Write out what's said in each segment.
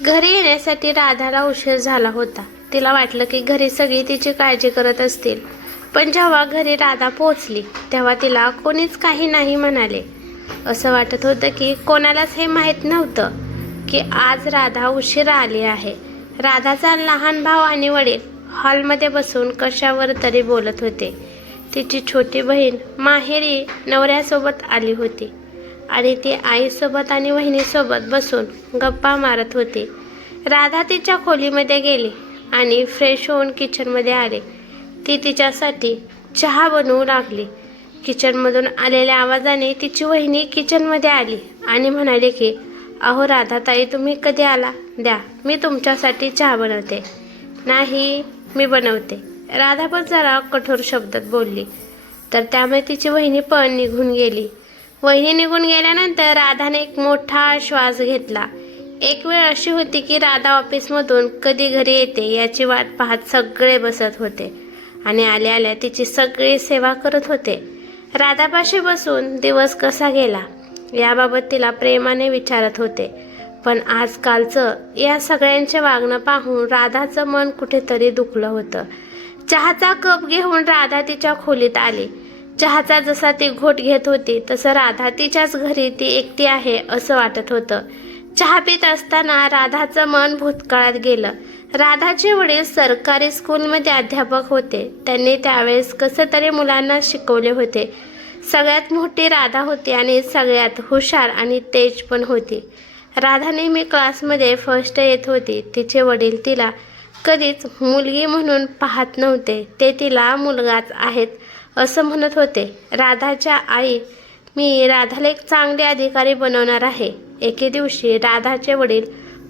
घरी येण्यासाठी राधाला उशीर झाला होता. तिला वाटलं की घरी सगळी तिची काळजी करत असतील, पण जेव्हा घरी राधा पोहोचली तेव्हा तिला कोणीच काही नाही म्हणाले. असं वाटत होतं की कोणालाच हे माहीत नव्हतं की आज राधा उशिरा आली आहे. राधाचा लहान भाऊ आणि वडील हॉलमध्ये बसून कशावर तरी बोलत होते. तिची छोटी बहीण माहेरी नवऱ्यासोबत आली होती आणि ती आईसोबत आणि बहिणीसोबत बसून गप्पा मारत होती. राधा तिच्या खोलीमध्ये गेली आणि फ्रेश होऊन किचनमध्ये आली. ती तिच्यासाठी चहा बनवू लागली. किचनमधून आलेल्या आवाजाने तिची वहिनी किचनमध्ये आली आणि म्हणाली की अहो राधाताई, तुम्ही कधी आला? द्या, मी तुमच्यासाठी चहा बनवते. नाही, मी बनवते, राधा पण जरा कठोर शब्दात बोलली. तर त्यामुळे तिची वहिनी पण निघून गेली. वहिनी निघून गेल्यानंतर राधाने एक मोठा श्वास घेतला. एक वेळ अशी होती की राधा ऑफिसमधून कधी घरी येते याची वाट पाहत सगळे बसत होते आणि आल्या आल्या तिची सगळी सेवा करत होते. राधापाशी बसून दिवस कसा गेला याबाबत तिला प्रेमाने विचारत होते. पण आजकालचं या सगळ्यांचे वागणं पाहून राधाचं मन कुठेतरी दुखलं होतं. चहाचा कप घेऊन राधा तिच्या खोलीत आली. चहाचा जसा ती घोट घेत होती तसं राधा तिच्याच घरी ती एकटी आहे असं वाटत होतं. चहा पित असताना राधाचं मन भूतकाळात गेलं. राधाचे वडील सरकारी स्कूलमध्ये अध्यापक होते. त्यांनी त्यावेळेस कसं तरी मुलांना शिकवले होते. सगळ्यात मोठी राधा होती आणि सगळ्यात हुशार आणि तेज पण होती. राधा नेहमी क्लासमध्ये फर्स्ट येत होती. तिचे वडील तिला कधीच मुलगी म्हणून पाहत नव्हते, ते तिला मुलगाच आहेत असं म्हणत होते. राधाच्या आई, मी राधाला एक चांगले अधिकारी बनवणार आहे. एके दिवशी राधाचे वडील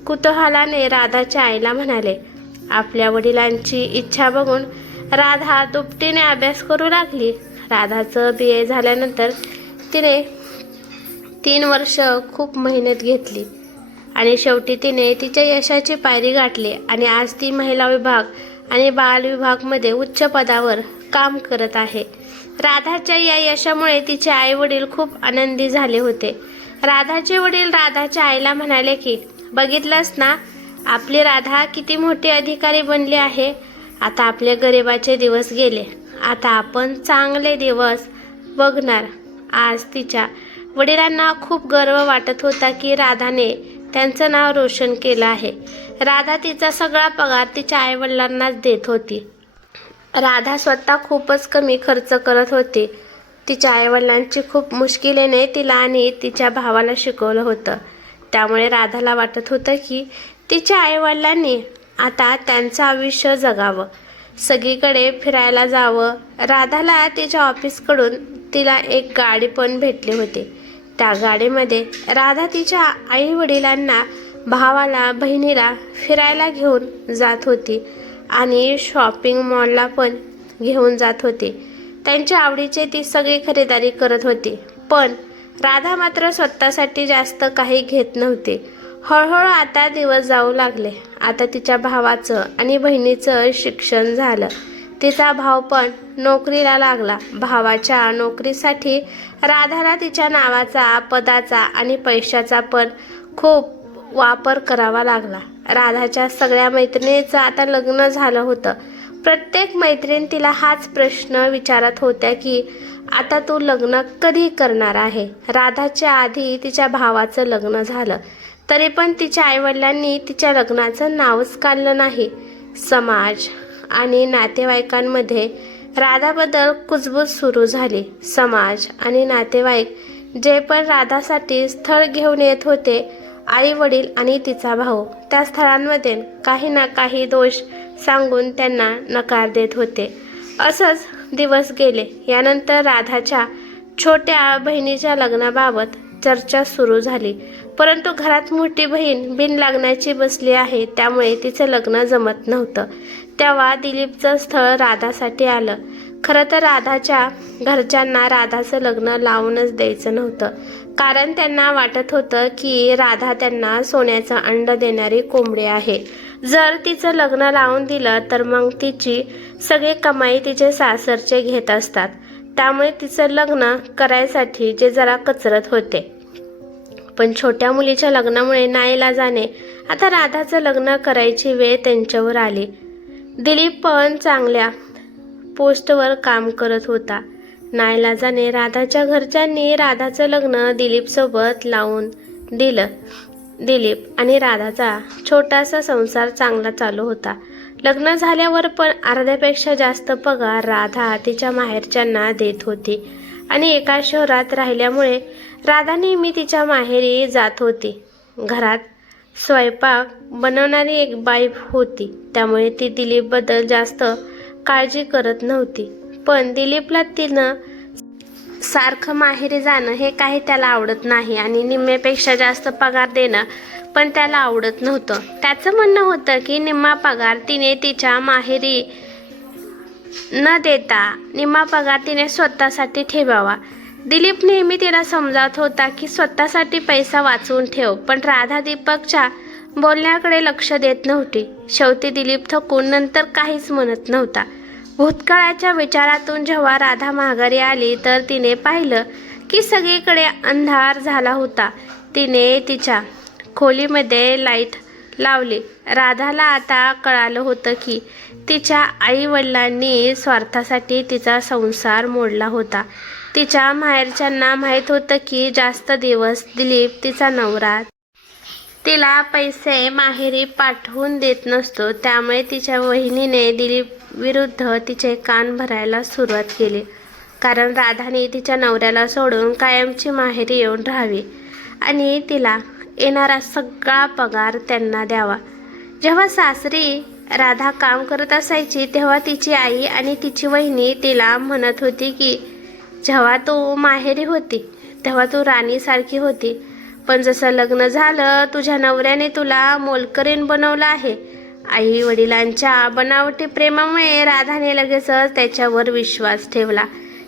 कुतूहलाने राधाच्या आईला म्हणाले. आपल्या वडिलांची इच्छा बघून राधा दुपटीने अभ्यास करू लागली. राधाचं BA झाल्यानंतर तिने 3 वर्ष खूप मेहनत घेतली आणि शेवटी तिने तिच्या यशाची पायरी गाठली आणि आज ती महिला विभाग आणि बाल विभागमध्ये उच्च पदावर काम करत आहे. राधाच्या या यशामुळे तिचे आई वडील खूप आनंदी झाले होते. राधाचे वडील राधाच्या आईला म्हणाले की बघितलंस ना, आपली राधा किती मोठी अधिकारी बनली आहे. आता आपल्या गरिबाचे दिवस गेले, आता आपण चांगले दिवस बघणार. आज तिच्या वडिलांना खूप गर्व वाटत होता की राधाने त्यांचं नाव रोशन केलं आहे. राधा तिचा सगळा पगार तिच्या आईवडिलांनाच देत होती. राधा स्वतः खूपच कमी खर्च करत होती. तिच्या आईवडिलांची खूप मुश्किलीने तिला आणि तिच्या भावाला शिकवलं होतं. त्यामुळे राधाला वाटत होतं की तिच्या आईवडिलांनी आता त्यांचं आयुष्य जगावं, सगळीकडे फिरायला जावं. राधाला तिच्या ऑफिसकडून तिला एक गाडी पण भेटली होती. त्या गाडीमध्ये राधा तिच्या आई वडिलांना, भावाला, बहिणीला फिरायला घेऊन जात होती आणि शॉपिंग मॉलला पण घेऊन जात होती. त्यांच्या आवडीचे ती सगळी खरेदी करत होती. पण राधा मात्र स्वतःसाठी जास्त काही घेत नव्हती. हळूहळू आता दिवस जाऊ लागले. आता तिच्या भावाचं आणि बहिणीचं शिक्षण झालं. तिचा भाव पण नोकरीला लागला. भावाच्या नोकरीसाठी राधाला तिच्या नावाचा, पदाचा आणि पैशाचा पण खूप वापर करावा लागला. राधाच्या सगळ्या मैत्रिणींचं आता लग्न झालं होतं. प्रत्येक मैत्रीण तिला हाच प्रश्न विचारत होत्या की आता तू लग्न कधी करणार आहे. राधाच्या आधी तिच्या भावाचं लग्न झालं तरी पण तिच्या आईवडिलांनी तिच्या लग्नाचं नावच काढलं नाही. समाज आणि नातेवाईकांमध्ये राधाबद्दल कुजबूज सुरू झाली. समाज आणि नातेवाईक जे पण राधासाठी स्थळ घेऊन येत होते, आई वडील आणि तिचा भाऊ, त्या स्थळांमध्ये काही ना काही दोष सांगून त्यांना नकार देत होते. असंच दिवस गेले. यानंतर राधाच्या छोट्या बहिणीच्या लग्नाबाबत चर्चा सुरू झाली. परंतु घरात मोठी बहीण बिनलग्नाची बसली आहे, त्यामुळे तिचं लग्न जमत नव्हतं. तेव्हा दिलीपचं स्थळ राधासाठी आलं. खरं तर राधाच्या घरच्यांना राधाचं लग्न लावूनच द्यायचं नव्हतं, कारण त्यांना वाटत होतं की राधा त्यांना सोन्याचं अंड देणारी कोंबडी आहे. जर तिचं लग्न लावून दिलं तर मग तिची सगळी कमाई तिचे सासरचे घेत असतात. त्यामुळे तिचं लग्न करायसाठी जे जरा कचरत होते. पण छोट्या मुलीच्या लग्नामुळे नाईलाजाने आता राधाचं लग्न करायची वेळ त्यांच्यावर आली. दिलीप पण चांगल्या पोस्टवर काम करत होता. नाईलाजाने राधाच्या घरच्यांनी राधाचं लग्न दिलीपसोबत लावून दिलं. दिलीप आणि राधाचा छोटासा संसार चांगला चालू होता. लग्न झाल्यावर पण अर्ध्यापेक्षा जास्त पगार राधा तिच्या माहेरच्यांना देत होती आणि एका शहरात राहिल्यामुळे राधा नेहमी तिच्या माहेरी जात होती. घरात स्वयंपाक बनवणारी एक बाई होती, त्यामुळे ती दिलीपबद्दल जास्त काळजी करत नव्हती. पण दिलीपला तिनं सारखं माहेरी जाणं हे काही त्याला आवडत नाही आणि निम्म्यापेक्षा जास्त पगार देणं पण त्याला आवडत नव्हतं. त्याचं म्हणणं होतं की निम्मा पगार तिने तिच्या माहेरी न देता निम्मा पगार तिने स्वतःसाठी ठेवावा. दिलीप नेहमी तिला समजावत होता की स्वतःसाठी पैसा वाचवून ठेव, पण राधा दीपकच्या बोलण्याकडे लक्ष देत नव्हती. शेवटी दिलीप थकून नंतर काहीच म्हणत नव्हता. भूतकाळाच्या विचारातून जेव्हा राधा माघारी आली तर तिने पाहिलं की सगळीकडे अंधार झाला होता. तिने तिच्या खोलीमध्ये लाईट लावली. राधाला आता कळालं होतं की तिच्या आई-वडिलांनी स्वार्थासाठी तिचा संसार मोडला होता. तिच्या माहेरच्यांना माहीत होतं की जास्त दिवस दिलीप तिचा नवरा तिला पैसे माहेरी पाठवून देत नसतो. त्यामुळे तिच्या वहिनीने दिलीप विरुद्ध तिचे कान भरायला सुरुवात केली, कारण राधाने तिच्या नवऱ्याला सोडून कायमची माहेरी येऊन राहावी आणि तिला येणारा सगळा पगार त्यांना द्यावा. जेव्हा सासरी राधा काम करत असायची तेव्हा तिची आई आणि तिची वहिनी तिला म्हणत होती की जेव्हा तू माहेरी होती तेव्हा तू राणीसारखी होती, पण जसं लग्न झालं तुझ्या नवऱ्याने तुला मोलकरीण बनवलं आहे. आई वडिलांच्या बनावटी प्रेमामुळे राधाने लगेचच त्याच्यावर विश्वास ठेवला.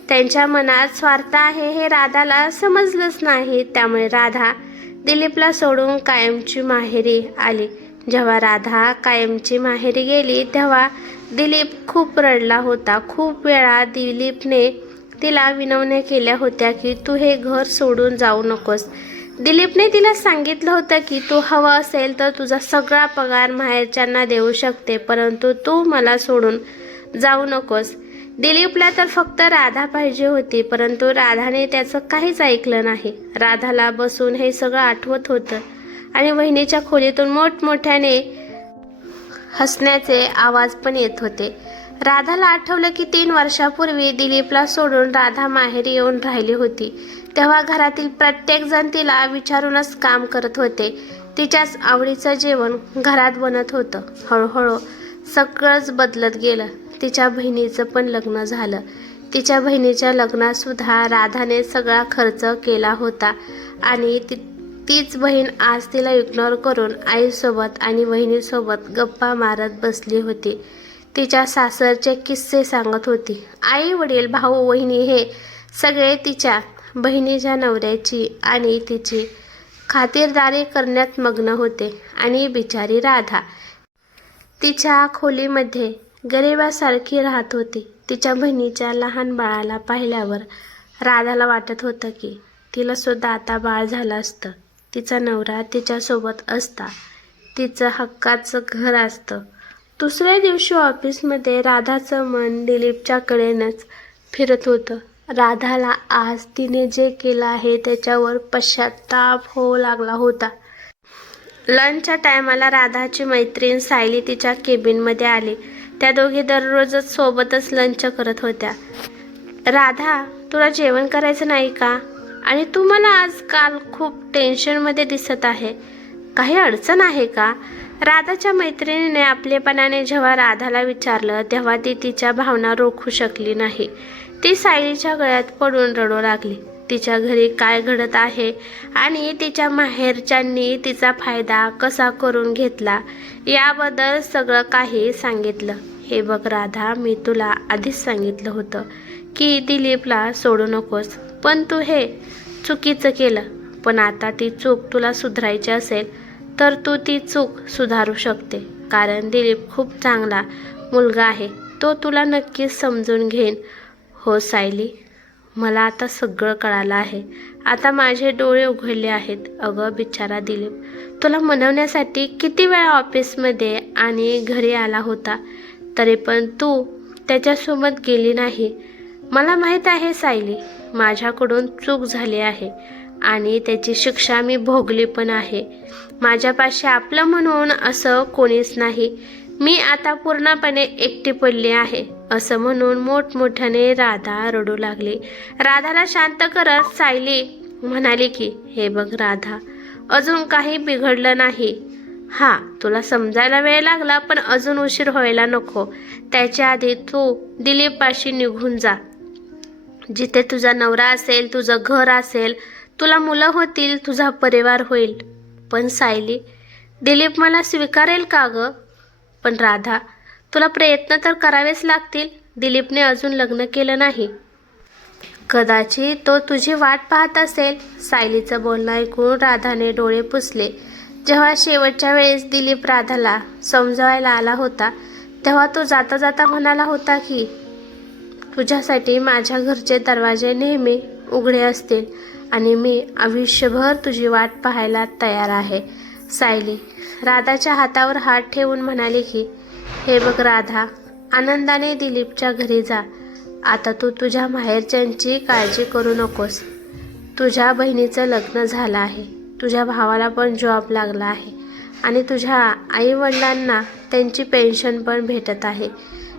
त्यांच्या मनात स्वार्थ आहे हे राधाला समजलंच नाही. त्यामुळे राधा दिलीपला सोडून कायमची माहेरी आली. जेव्हा राधा कायमची माहेरी गेली तेव्हा दिलीप खूप रडला होता. खूप वेळा दिलीपने तिला विनवण्या केल्या होत्या की तू हे घर सोडून जाऊ नकोस. दिलीपने तिला सांगितलं होतं की तू हवं असेल तर तुझा सगळा पगार माहेरच्यांना देऊ शकते, परंतु तू मला सोडून जाऊ नकोस. दिलीपला तर फक्त राधा पाहिजे होती, परंतु राधाने त्याचं काहीच ऐकलं नाही. राधाला बसून हे सगळं आठवत होतं आणि वहिनीच्या खोलीतून मोठमोठ्याने हसण्याचे आवाज पण येत होते. राधाला आठवलं की 3 वर्षापूर्वी दिलीपला सोडून राधा माहेरी येऊन राहिली होती. तेव्हा घरातील प्रत्येक जण तिला विचारूनच काम करत होते. तिच्याच आवडीचं जेवण घरात बनत होतं. हळूहळू सगळंच बदलत गेलं. तिच्या बहिणीचं पण लग्न झालं. तिच्या बहिणीच्या लग्नात सुद्धा राधाने सगळा खर्च केला होता आणि तीच बहीण आज तिला इग्नोर करून आईसोबत आणि बहिणीसोबत गप्पा मारत बसली होती. तिच्या सासरचे किस्से सांगत होती. आई वडील भाऊ वहिनी हे सगळे तिच्या बहिणीच्या नवऱ्याची आणि तिची खातिरदारी करण्यात मग्न होते आणि बिचारी राधा तिच्या खोलीमध्ये गरिबासारखी राहत होती. तिच्या बहिणीच्या लहान बाळाला पाहिल्यावर राधाला वाटत होतं की तिला सुद्धा आता बाळ झालं असतं. तिचा नवरा तिच्यासोबत असता, तिचं हक्काचं घर असतं. दुसऱ्या दिवशी ऑफिसमध्ये राधाचं मन दिलीपच्याकडेच फिरत होतं. राधाला आज तिने जे केलं आहे त्याच्यावर पश्चाताप होऊ लागला होता. लंचच्या टायमाला राधाची मैत्रीण सायली तिच्या केबिनमध्ये आली. त्या दोघी दररोजच सोबतच लंच करत होत्या. राधा, तुला जेवण करायचं नाही का? आणि तू मला आजकाल खूप टेन्शनमध्ये दिसत आहे. काही अडचण आहे का? राधाच्या मैत्रिणीने आपलेपणाने जेव्हा राधाला विचारलं तेव्हा ती तिच्या भावना रोखू शकली नाही. ती सायलीच्या गळ्यात पडून रडू लागली. तिच्या घरी काय घडत आहे आणि तिच्या माहेरच्यांनी तिचा फायदा कसा करून घेतला याबद्दल सगळं काही सांगितलं. हे बघ राधा, मी तुला आधीच सांगितलं होतं की दिलीपला सोडू नकोस, पण तू हे चुकीचं केलं. पण आता ती चूक तुला सुधारायची असेल तर तू ती चूक सुधारू शकते, कारण दिलीप खूप चांगला मुलगा आहे. तो तुला नक्कीच समजून घेईन. हो सायली, मला आता सगळं कळालं आहे. आता माझे डोळे उघडले आहेत. अगं बिचारा दिलीप, तुला मनवण्यासाठी किती वेळा ऑफिसमध्ये आणि घरी आला होता, तरी पण तू त्याच्यासोबत गेली नाही. मला माहीत आहे सायली, माझ्याकडून चूक झाली आहे आणि त्याची शिक्षा मी भोगली पण आहे. माझ्यापाशी आपलं म्हणून असं कोणीच नाही. मी आता पूर्णपणे एकटी पडली आहे, असं म्हणून मोठमोठ्याने राधा रडू लागली. राधाला शांत करत सायली म्हणाली की, हे बघ राधा, अजून काही बिघडलं नाही. हा, तुला समजायला वेळ लागला, पण अजून उशीर व्हायला नको. त्याच्या आधी तू दिलीपपाशी निघून जा. जिथे तुझा नवरा असेल, तुझं घर असेल, तुला मुलं होतील, तुझा परिवार होईल. पण सायली, दिलीप मला स्वीकारेल का गं? पण राधा, तुला प्रयत्न तर करावेच लागतील. दिलीपने अजून लग्न केलं नाही. कदाचित तो तुझी वाट पाहत असेल. सायलीचं बोलणं ऐकून राधाने डोळे पुसले. जेव्हा शेवटच्या वेळेस दिलीप राधाला समजावायला आला होता, तेव्हा तो जाता जाता म्हणाला होता की, तुझ्यासाठी माझ्या घरचे दरवाजे नेहमी उघडे असतील आणि मी आयुष्यभर तुझी वाट पाहायला तयार आहे. सायली राधाच्या हातावर हात ठेवून म्हणाली की, हे बघ राधा, आनंदाने दिलीपच्या घरी जा. आता तू तुझ्या माहेरच्यांची काळजी करू नकोस. तुझ्या बहिणीचं लग्न झालं आहे, तुझ्या भावाला पण जॉब लागला आहे आणि तुझ्या आईवडिलांना त्यांची पेन्शन पण भेटत आहे.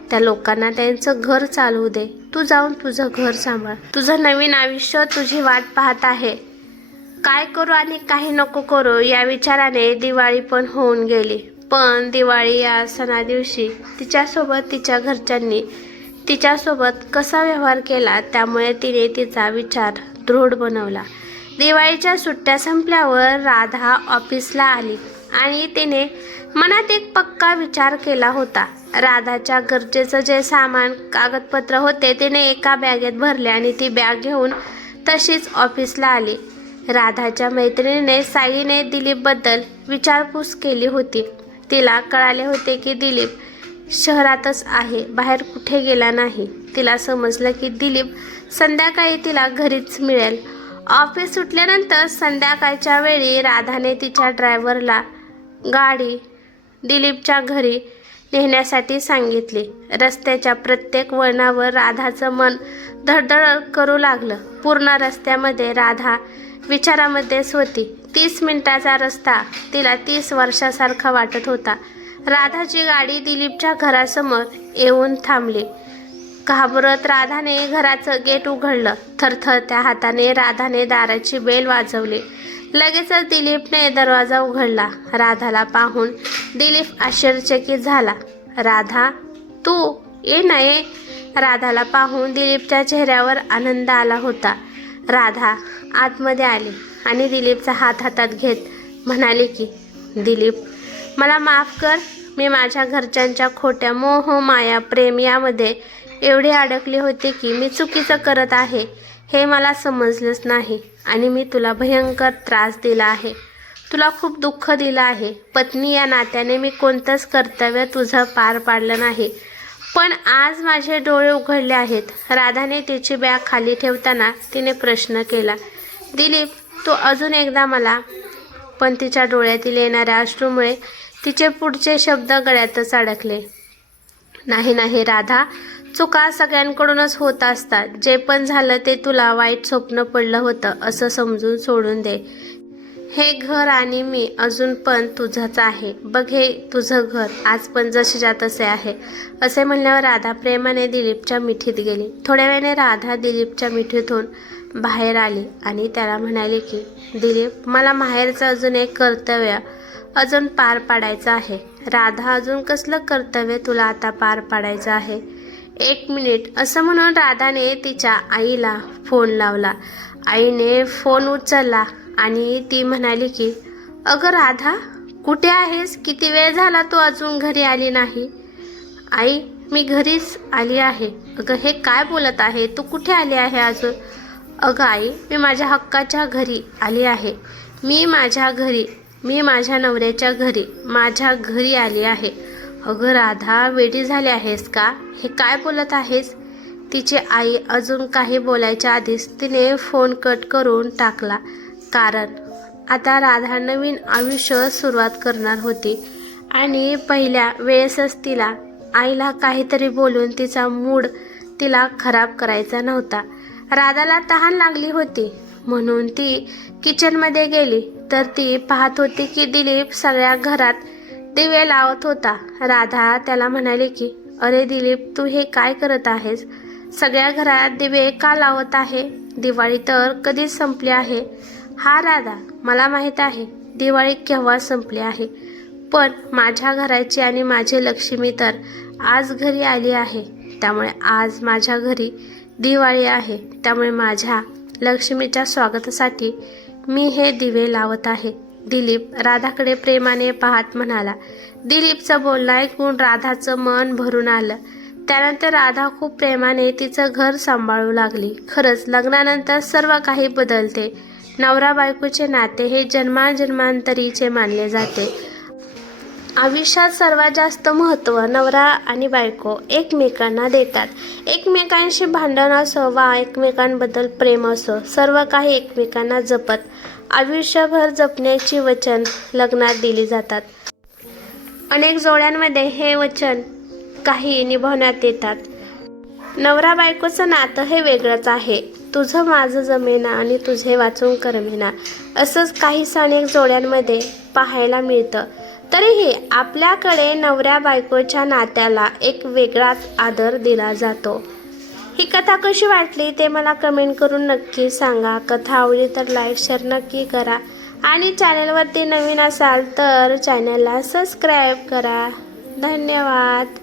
त्या लोकांना त्यांचं घर चालवू दे. तू जाऊन तुझं घर सांभाळ. तुझं नवीन आयुष्य तुझी वाट पाहत आहे. काय करू आणि काही नको करू या विचाराने दिवाळी पण होऊन गेली. पण दिवाळी या सणादिवशी तिच्यासोबत तिच्या घरच्यांनी तिच्यासोबत कसा व्यवहार केला, त्यामुळे तिने तिचा विचार दृढ बनवला. दिवाळीच्या सुट्ट्या संपल्यावर राधा ऑफिसला आली आणि तिने मनात एक पक्का विचार केला होता. राधाच्या गरजेचं जे सामान कागदपत्र होते तिने एका बॅगेत भरले आणि ती बॅग घेऊन तशीच ऑफिसला आली. राधाच्या मैत्रिणीने सायलीने दिलीपबद्दल विचारपूस केली होती. तिला कळाले होते की दिलीप शहरातच आहे, बाहेर कुठे गेला नाही. तिला समजलं की दिलीप संध्याकाळी तिला घरीच मिळेल. ऑफिस सुटल्यानंतर संध्याकाळच्या वेळी राधाने तिच्या ड्रायव्हरला गाडी दिलीपच्या घरी नेण्यासाठी सांगितली. रस्त्याच्या प्रत्येक वळणावर राधाचं मन धडधड करू लागलं. पूर्ण रस्त्यामध्ये राधा विचारामध्येच होती. 30 मिनिटाचा रस्ता तिला 30 वर्षासारखा वाटत होता. राधाची गाडी दिलीपच्या घरासमोर येऊन थांबली. घाबरत राधाने घराचं गेट उघडलं. थरथरत्या हाताने राधाने दाराची बेल वाजवली. लगेचच दिलीपने दरवाजा उघडला. राधाला पाहून दिलीप आश्चर्यचकित झाला. राधा, तू ये ना ये. राधाला पाहून दिलीपच्या चेहऱ्यावर आनंद आला होता. राधा आतमध्ये आली आणि दिलीपचा हात हातात घेत म्हणाली की, दिलीप, मला माफ कर. मी माझ्या घरच्यांच्या खोट्या मोह माया प्रेम यामध्ये एवढी अडकली होते की मी चुकीचं करत आहे हे मला समजलंच नाही आणि मी तुला भयंकर त्रास दिला आहे. तुला खूप दुःख दिलं आहे. पत्नी या नात्याने मी कोणतंच कर्तव्य तुझं पार पाडलं नाही. पण आज माझे डोळे उघडले आहेत. राधाने तिची बॅग खाली ठेवताना तिने प्रश्न केला. दिलीप, तू अजून एकदा मला. पण तिच्या डोळ्यातील येणाऱ्या अश्रूमुळे तिचे पुढचे शब्द गळ्यातच अडकले. नाही नाही राधा, चुका सगळ्यांकडूनच होत असतात. जे पण झालं ते तुला वाईट स्वप्न पडलं होतं असं समजून सोडून दे. हे घर आणि मी अजून पण तुझंच आहे. बघ, हे तुझं घर आज पण जसेच्या तसे आहे. असे म्हणल्यावर राधा प्रेमाने दिलीपच्या मिठीत गेली. थोड्या वेळाने राधा दिलीपच्या मिठीतून बाहेर आली आणि त्याला म्हणाली की, दिलीप, मला माहेरचं अजून एक कर्तव्य अजून पार पाडायचं आहे. राधा, अजून कसलं कर्तव्य तुला आता पार पाडायचं आहे? 1 मिनिट. असं म्हणून राधाने तिच्या आईला फोन लावला. आईने फोन उचलला आणि ती म्हणाली की, अगं राधा, कुठे आहेस? किती वेळ झाला तू अजून घरी आली नाही? आई, मी घरीच आली आहे. अगं, हे काय बोलत आहे? तू कुठे आली आहे अजून? अगं आई, मी माझ्या हक्काच्या घरी आली आहे. मी माझ्या नवऱ्याच्या घरी, माझ्या घरी आली आहे. अगं राधा, वेडी झाली आहेस का? हे काय बोलत आहेस? तिची आई अजून काही बोलायच्या आधीच तिने फोन कट करून टाकला, कारण आता राधा नवीन आयुष्य सुरुवात करणार होती आणि पहिल्या वेळेसच तिला आईला काहीतरी बोलून तिचा मूड तिला खराब करायचा नव्हता. राधाला तहान लागली होती म्हणून ती किचनमध्ये गेली तर ती पाहत होती की दिलीप सगळ्या घरात दिवे लावत होता. राधा त्याला म्हणाली की अरे दिलीप, तू हे काय करत आहेस? सगळ्या घरात दिवे का लावत आहे? दिवाळी तर कधीच संपली आहे. हा राधा, मला माहीत आहे दिवाळी केव्हा संपली आहे, पण माझ्या घराची आणि माझी लक्ष्मी तर आज घरी आली आहे. त्यामुळे आज माझ्या घरी दिवाळी आहे. त्यामुळे माझ्या लक्ष्मीच्या स्वागतासाठी मी हे दिवे लावत आहे. दिलीप राधाकडे प्रेमाने पाहत म्हणाला. दिलीपचं बोलणं ऐकून राधाचं मन भरून आलं. त्यानंतर राधा खूप प्रेमाने तिचं घर सांभाळू लागली. खरंच लग्नानंतर सर्व काही बदलते. नवरा बायकोचे नाते हे जन्माजन्मांतरीचे मानले जाते. आयुष्यात सर्वात जास्त महत्त्व नवरा आणि बायको एकमेकांना देतात. एकमेकांशी भांडण असो वा एकमेकांबद्दल प्रेम असो, सर्व काही एकमेकांना जपत आयुष्यभर जपण्याची वचन लग्नात दिली जातात. अनेक जोड्यांमध्ये हे वचन काही निभावण्यात येतात. नवरा बायकोचं नातं हे वेगळंच आहे. तुझं माझं जमेना आणि तुझे वाचून करमेना, असंच काही अनेक जोड्यांमध्ये पाहायला मिळतं. तरीही आपल्याकडे नवऱ्या बायकोच्या नात्याला एक वेगळाच आदर दिला जातो. ही कथा कशी वाटली ते मला कमेंट करून नक्की सांगा. कथा आवडली तर लाईक शेअर नक्की करा आणि चॅनलवरती नवीन असाल तर चॅनलला सबस्क्राईब करा. धन्यवाद.